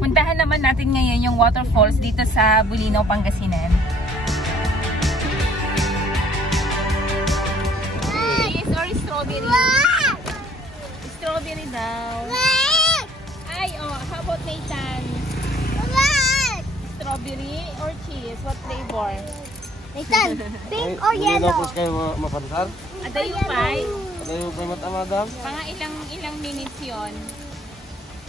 Puntahan naman natin ngayon yung waterfalls dito sa Bulinaw, Pangasinan. Cheese or strawberry? Strawberry daw. Ay, oh, how about Nathan? Strawberry or cheese? What flavor? Nathan, pink or yellow? Hindi kayo mapansar? Adayupay? Adayupay mata, madam? Mga ilang minutes yon?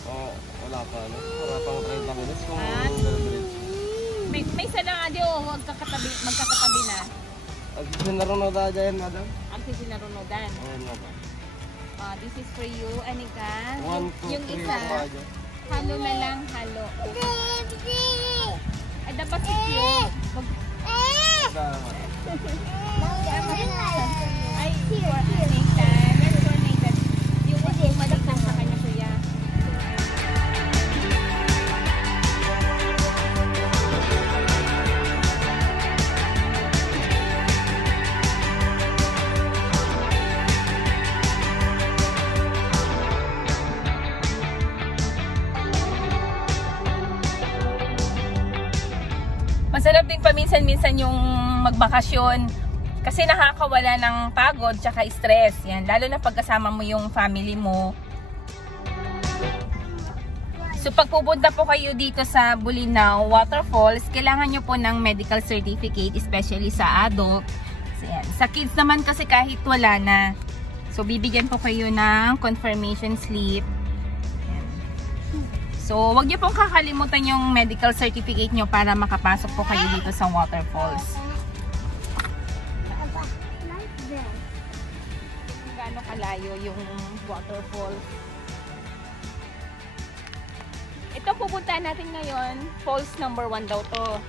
Wala pa, ano? Wala pang 30 minutes kung may isa lang adi o magkakatabi na. Ang sinarunoda dyan, madam? Ang sinarunodan. Ayan, madam. This is for you, Anika. 1, 2, Yung 3, isa, halo na lang, halo. Ay, dapat si cute. Ay, for Nathan. Yes, for Nathan. Yung malikang sa kanya, kuya. Masarap din paminsan-minsan yung magbakasyon kasi nakakawala ng pagod tsaka stress. Yan, lalo na pagkasama mo yung family mo. So pag pupunta po kayo dito sa Bulinaw Waterfalls, kailangan nyo po ng medical certificate, especially sa adult. So, yan. Sa kids naman kasi kahit wala na. So bibigyan po kayo ng confirmation slip. So, wag niyo pong kakalimutan yung medical certificate nyo para makapasok po kayo dito sa waterfalls. Gaano kalayo yung waterfalls. Ito pupuntahan natin ngayon, falls number 1 daw to.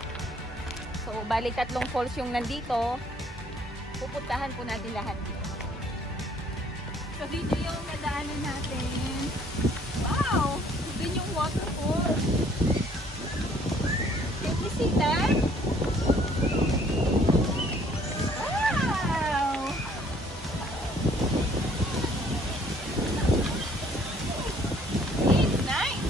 So, bali 3 falls yung nandito. Pupuntahan po natin lahat dito. So, dito yung nadaanan natin. Wow! Doon yung waterfall. Can you see that? Wow! It's nice.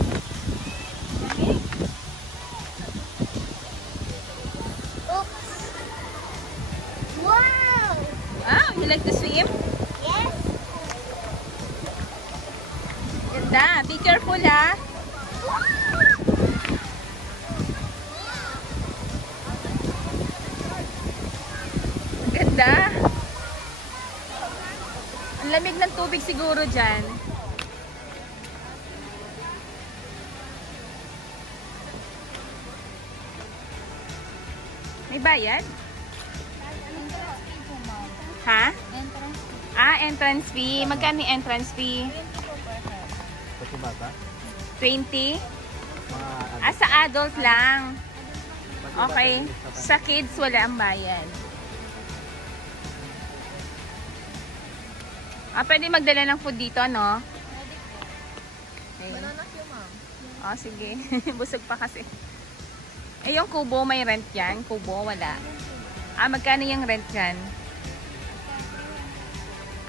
Oops. Wow! Wow, you like to swim? Yes. Ganda. Be careful, ha? Ganda. Ang lamig ng tubig siguro dyan. May bayad? Ha? Entrance fee. Magkano yung entrance fee? Pati bata? 20? Sa adult lang. Okay. Sa kids, wala ang bayad. Pwede magdala ng food dito, no? Okay. Sige. Busog pa kasi. Yung kubo, may rent yan? Kubo, wala. Magkano yung rent yan?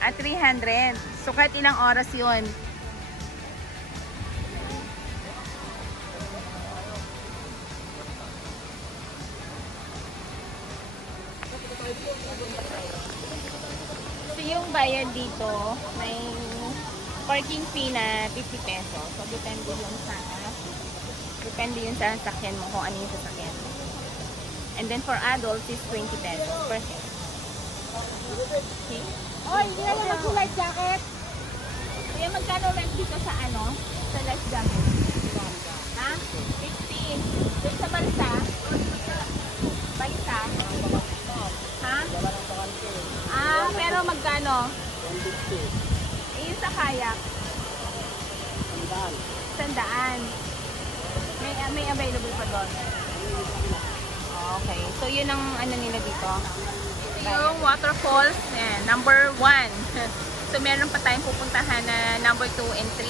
300. So, kahit ilang oras yun? So, yung bayad dito, may parking fee na 50 pesos. So, depende yun sa sasakyan mo kung ano yung sasakyan. And then, for adults is 20 pesos per head. Okay? Oh, hindi na lang mag-life jacket. Kaya magkano rent dito sa sa life jacket? Ha? 50. Doon sa balsa? Balsa? Ha? Pero magkano? 150. Yung sa kayak? 100. May available pa doon? Okay. So, yun ang nila dito. Yung waterfalls, number 1. So, meron pa tayong pupuntahan na number 2 and 3.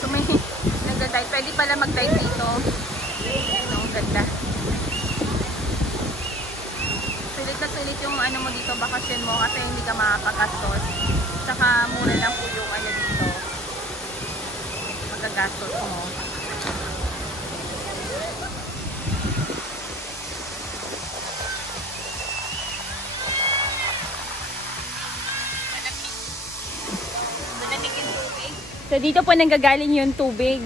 So, may nagda-dive. Pwede pala mag-dive dito. Ang ganda. Sulit na sulit yung mo dito, bakasyon mo kasi hindi ka makakagastos. Saka mura lang po yung dito. gagastos mo. So, dito po nanggagaling yung tubig.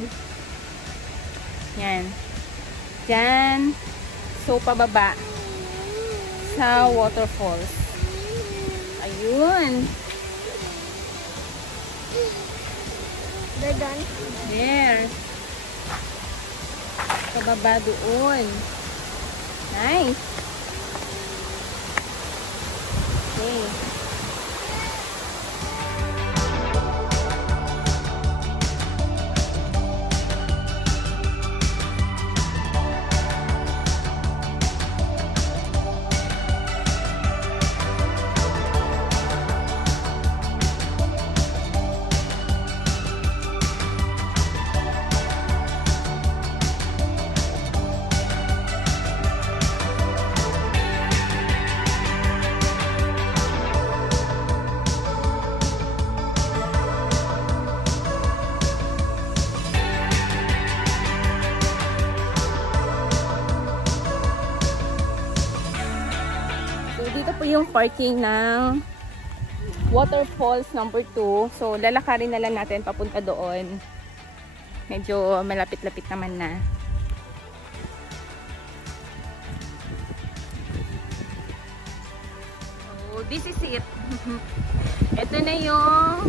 Yan. Diyan. So, pababa. Sa waterfalls. Ayun. They're done. There. Pababa doon. Nice. Okay. Dito po yung parking ng Waterfalls number 2. So, lalakarin na lang natin papunta doon. Medyo malapit-lapit naman na. So, this is it. Ito na yung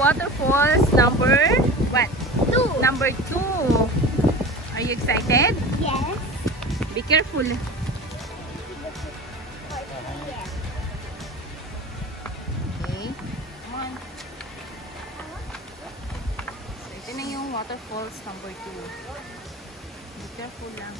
Waterfalls number what? 2. Number 2. Are you excited? Yes. Be careful. Waterfalls number 2. Be careful lang.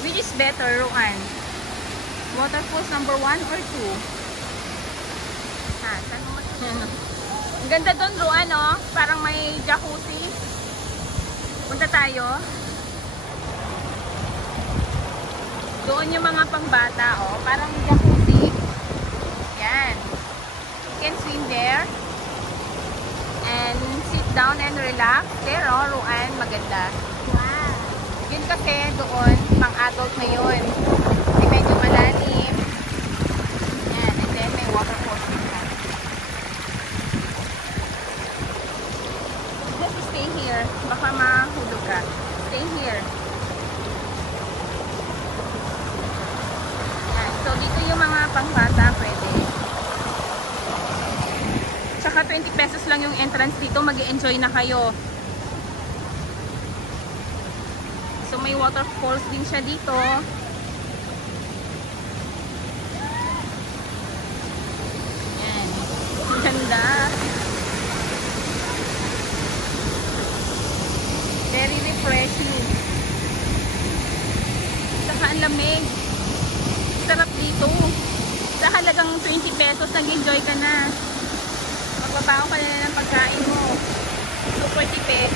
Which is better, Ruan? Waterfalls number 1 or 2? Ang ganda doon, Ruan, no? Parang may jacuzzi. Punta tayo. Doon yung mga pangbata, oh. Parang jacuzzi. Yan. You can swim there. And sit down and relax. There, oh, Ruan. Maganda. Wow. Yun kasi doon, pang-adult na yun. Kasi medyo malalim. Yan. And then may waterfalls. Stay here. Baka mahulog ka. Stay here. Yan. So, dito yung mga pangbata pwede. Tsaka 20 pesos lang yung entrance dito. Mag-e-enjoy na kayo. So, may waterfalls din siya dito. Yan. Ganda. Very refreshing. Saka ang lamig. Sarap dito. Sa halagang 20 pesos, nag-enjoy ka na. Magbabaon ka na ng pagkain mo. Super tipid.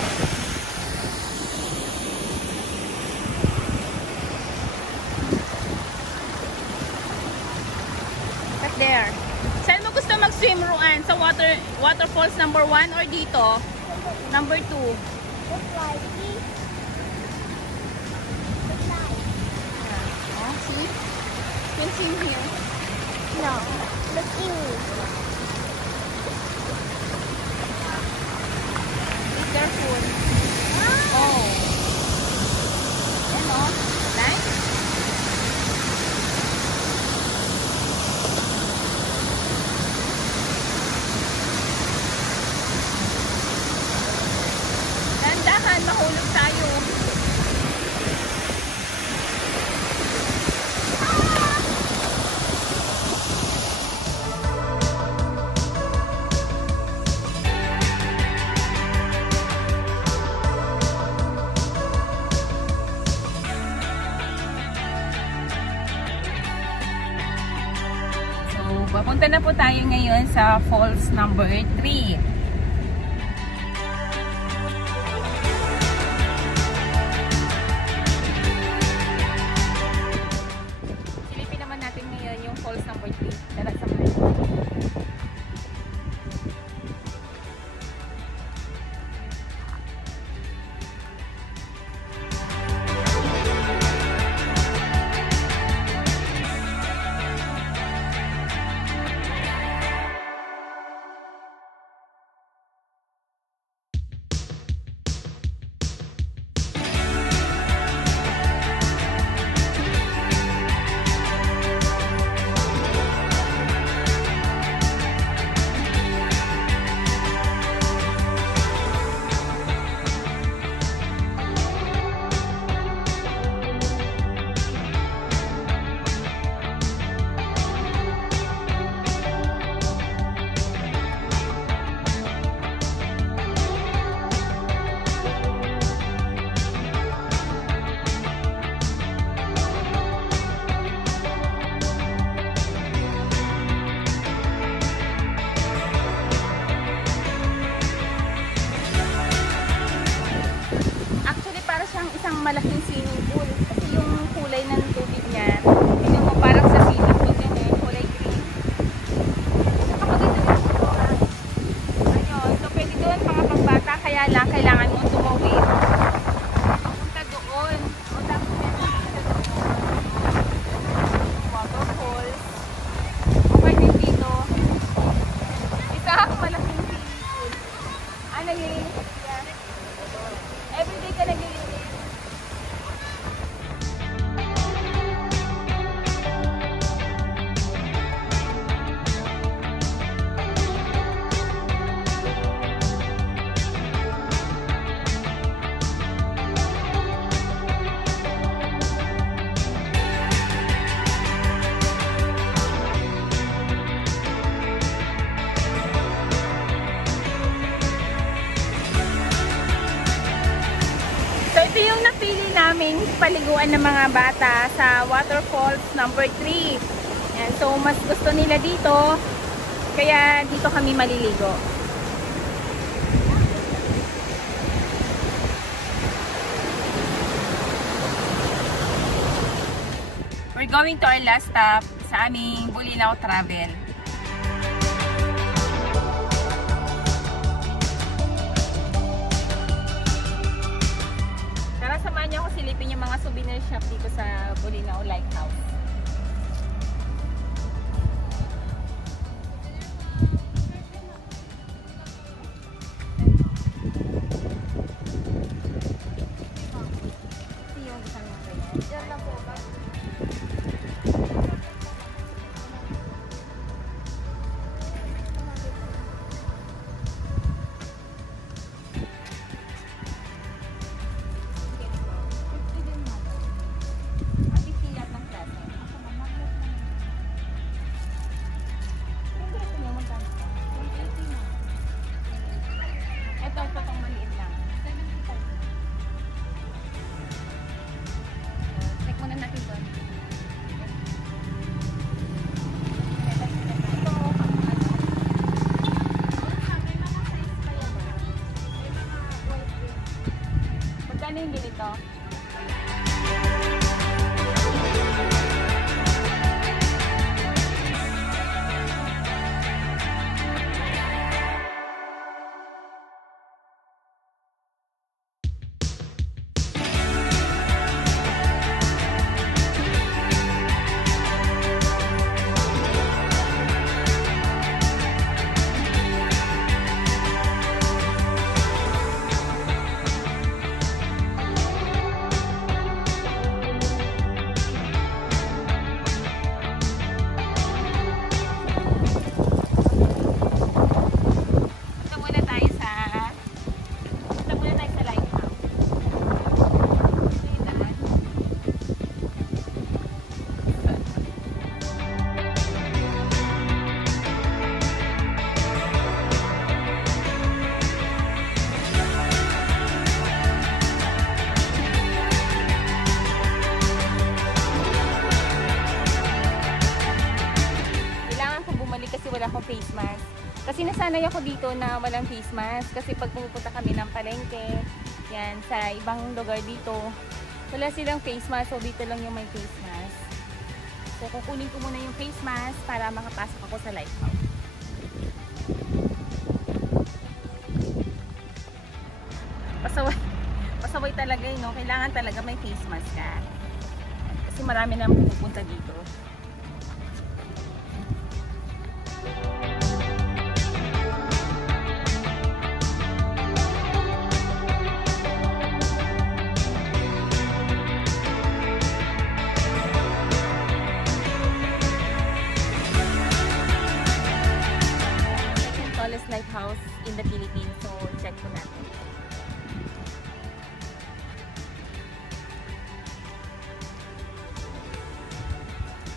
Right there. Saan mo gusto mag-swim, Ruan? Sa waterfalls number 1 or dito? Number 2? Look like this. Look like. Oh, see? You can swim here. No. Look in. Be careful. Oh. Yan, oh. Nice. Dahan, mahulog tayo. Nandito na po tayo ngayon sa falls number 3. Silipin naman natin ngayon yung falls number 3. Tara, samahan natin. Isang malaking swimming pool kasi yung kulay ng tubig niya tingnan mo parang sa swimming pool din eh, kulay green. Nakapaganda din ito. Ayun, so pwede doon mga pangbata, kaya lang kailangan mo tumawid punta doon o tapos waterfalls okay din dito isang malaking swimming pool. Naglilinis siya everyday ka naglilinis. Ito yung napili naming paliguan ng mga bata sa waterfalls number 3. Yan, so mas gusto nila dito, kaya dito kami maliligo. We're going to our last stop sa aming Bolinao travel. Samahan niyo ako silipin yung mga souvenir shop dito sa Bolinao Lighthouse. Ito yung isang mga Diyan na po ba? At isiyat ng klase. dala akong face mask. Kasi nasanay ako dito na walang face mask. Kasi pag pumupunta kami ng palengke, yan, sa ibang lugar dito, wala silang face mask. So, dito lang yung may face mask. So, kukunin ko muna yung face mask para makapasok ako sa lighthouse. Pasaway talaga yun, no? Kailangan talaga may face mask ka. Kasi marami na pupunta dito. Tallest lighthouse in the Philippines. So, check ko natin.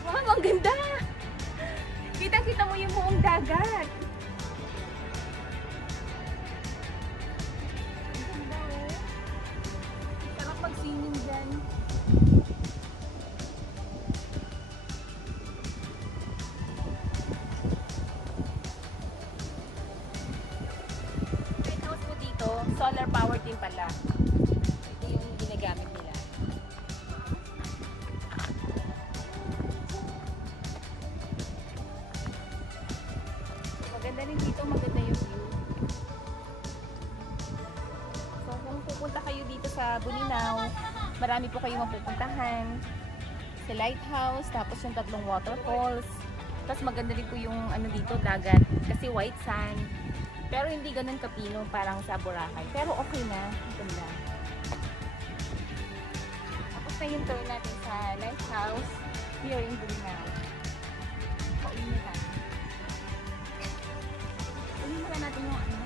Wow, ang ganda! Kita-kita mo yung buong dagat. Ang ganda, oh. Sarap mag-swimming dyan. Lighthouse po dito, solar power din pala. Ito yung ginagamit nila. Maganda rin dito, maganda yung view. So kung pupunta kayo dito sa Bolinao, marami po kayong mapupuntahan. Sa lighthouse, tapos yung 3 waterfalls. Tapos maganda rin po yung ano dito, dagat. Kasi white sand. Pero hindi ganun kapino, parang sa Boracay. Pero okay na, ganda. Tapos na yung tour natin sa lighthouse here in Bolinao. Pauwi na tayo. Uwi na natin yung ano.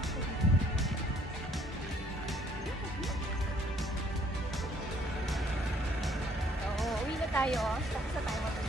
Oo, uwi na tayo. Tapos na tayo.